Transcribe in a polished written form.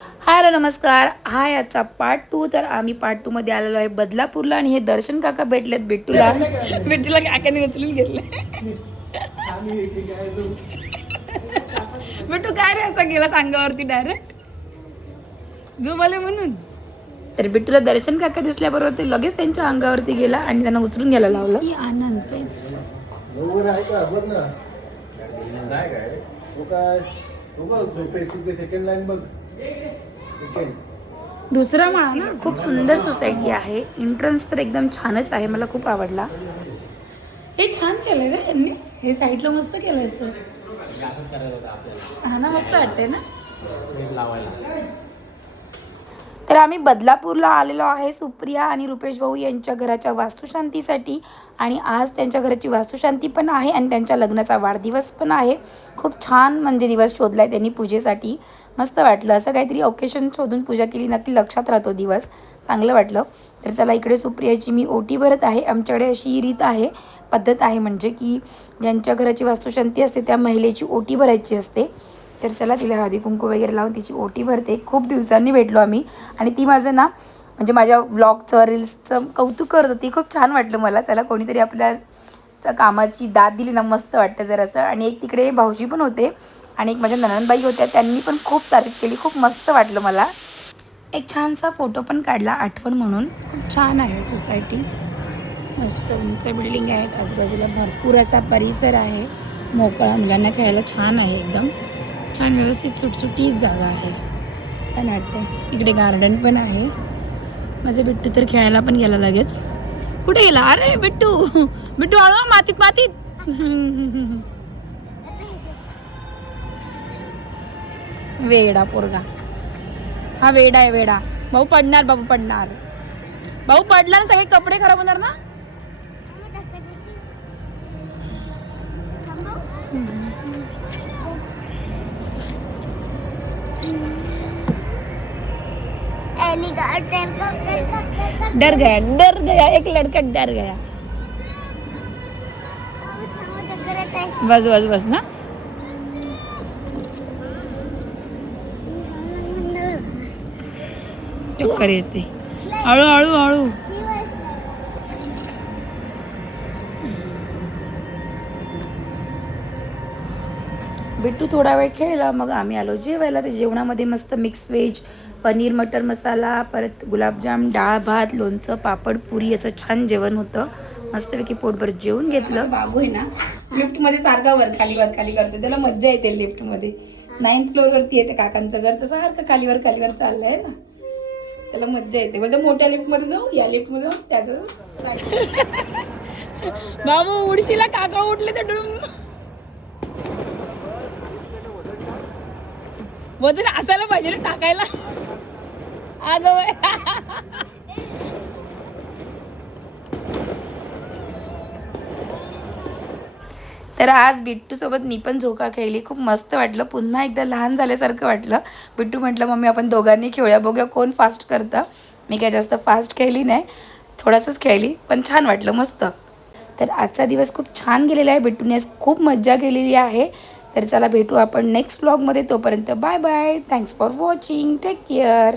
Hello नमस्कार. हा याचा पार्ट 2. तर आम्ही पार्ट 2 मध्ये आलेलो आहे बदलापूरला आणि हे दर्शन काका भेटलेत बिट्टूला. बिट्टूला काकाने उचलून घेतलं. बिट्टू काय रे असा गेला अंगावरती डायरेक्ट जो मला म्हणून. तर बिट्टूला दर्शन काका दिसल्याबरोबर ते लगेच त्यांच्या अंगावरती गेला आणि त्यांना उचलून घ्यायला लावलं. की आनंद फेस सेकंड लाईन बघ. दुसरा माळा ना. खूप सुंदर सोसायटी आहे. एंट्रन्स तर एकदम छानच आहे. मला खूप आवडला. हे छान केलंय रे यांनी. हे साईडला मस्त केलंय सर. हा ना मस्त वाटतंय ना. तर आम्ही बदलापूरला आलेलो आहे सुप्रिया आणि रुपेश भाऊ यांच्या घराच्या वास्तुशांतीसाठी. आणि आज त्यांच्या घराची वास्तुशांती पण आहे आणि त्यांच्या लग्नाचा वाढदिवस पण आहे. खूप छान म्हणजे दिवस शोधला आहे त्यांनी पूजेसाठी. मस्त वाटलं. असं काहीतरी ओकेशन शोधून पूजा केली नक्की लक्षात राहतो दिवस. चांगलं वाटलं. तर चला इकडे सुप्रियाची मी ओटी भरत आहे. आमच्याकडे अशी रीत आहे, पद्धत आहे, म्हणजे की ज्यांच्या घराची वास्तुशांती असते त्या महिलेची ओटी भरायची असते. तर चला तिला हळदी कुंकू वगैरे लावून तिची ओटी भरते. खूप दिवसांनी भेटलो आम्ही आणि ती माझं ना म्हणजे माझ्या व्लॉगचं रील्सचं कौतुक करत होती. खूप छान वाटलं मला. चला कोणीतरी आपल्या कामाची दाद दिली ना मस्त वाटतं जरासं. आणि एक तिकडे भाऊजी पण होते आणि एक माझ्या ननंदबाई होत्या, त्यांनी पण खूप तारीफ केली. खूप मस्त वाटलं मला. एक छानसा फोटो पण काढला आठवण म्हणून. खूप छान आहे सोसायटी. मस्त उंच बिल्डिंग आहेत. आजूबाजूला भरपूर असा परिसर आहे. मोकळा मुलांना खेळायला छान आहे. एकदम छान व्यवस्थित सुटसुटीत जागा आहे. छान वाटतं. इकडे गार्डन पण आहे. माझं बिट्टू तर खेळायला पण गेला लगेच. कुठे गेला? अरे बिट्टू बिट्टू आलो मातीत मातीत. वेडा पोरगा. हा वेडा आहे वेडा. भाऊ पडणार, बाबू पडणार. भाऊ पडला ना सगळे कपडे खराब होणार ना. डर गया एक लड़का डर गया. बस बस बस ना. चक्कर येते. हळू हळू हळू. बिट्टू थोडा वेळ खेळला. मग आम्ही आलो जेवायला. तर जेवणामध्ये मस्त मिक्स व्हेज, पनीर मटर मसाला, परत गुलाबजाम, डाळ भात, लोणचं, पापड, पुरी असं छान जेवण होतं. मस्तपैकी पोटभर जेवून घेतलं. बाबू आहे ना लिफ्टमध्ये सारखा वर खाली करतो. त्याला मज्जा येते लिफ्टमध्ये. 9th फ्लोअरवरती येते काकांचं घर. तसं सारखं खालीवर चाललंय ना. त्याला मज्जा येते. बोलतो मोठ्या लिफ्टमध्ये जाऊ, या लिफ्टमध्ये जाऊ, त्याचं बाबू उडशीला. काका उठले तर डुम वजन असायला पाहिजे ना टाकायला. तर आज बिट्टू सोबत मी पण झोका खेळली. खूप मस्त वाटलं. पुन्हा एकदा लहान झाल्यासारखं वाटलं. बिट्टू म्हटलं मम्मी आपण दोघांनी खेळूया, बघूया कोण फास्ट करतं. मी काय जास्त फास्ट खेळली नाही, थोडंसंच खेळली, पण छान वाटलं मस्त. तर आजचा दिवस खूप छान गेलेला आहे. बिट्टूने आज खूप मज्जा केलेली आहे. तर चला भेटू आपण नेक्स्ट व्लॉगमध्ये. तोपर्यंत bye bye. Thanks for watching. Take care.